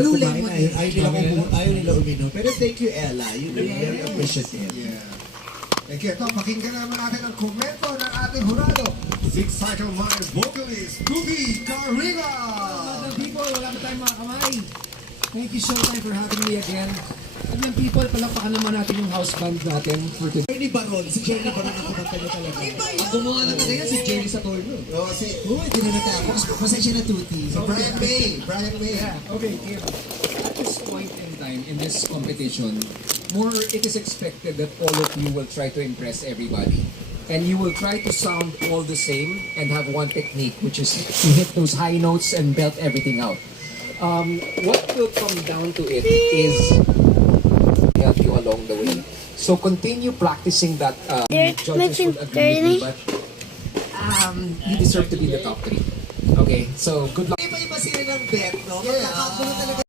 Blue kumain lemon. ayaw nila uminom. Pero thank you, Ella. You're very appreciative. Yeah. Thank you. Ito, pakinggan naman natin ang komento ng ating hurado. Six Cycle Minds vocalist, Cookie Carriga! Mga people, wala pa tayong mga kamay. Thank you Showtime for having me again. Mga people, palakpakan naman natin yung house band natin for today. Jenny Baron. Si Jenny Baron ang kumanta niya talaga. Ang gumawa na talaga si Jerry Satorno. Oh, si Hindi na natapos. Pasensya na tuti. so Brian May. Brian May. Okay, Kim. At this point in time, in this competition, more it is expected that all of you will try to impress everybody. And you will try to sound all the same and have one technique, which is to hit those high notes and belt everything out. What will come down to it is help you along the way. So continue practicing that. Judges will agree with me, but you deserve to be in the top 3. Okay, so good luck. Iba-iba sila ng bet, no? Magkakagulo talaga.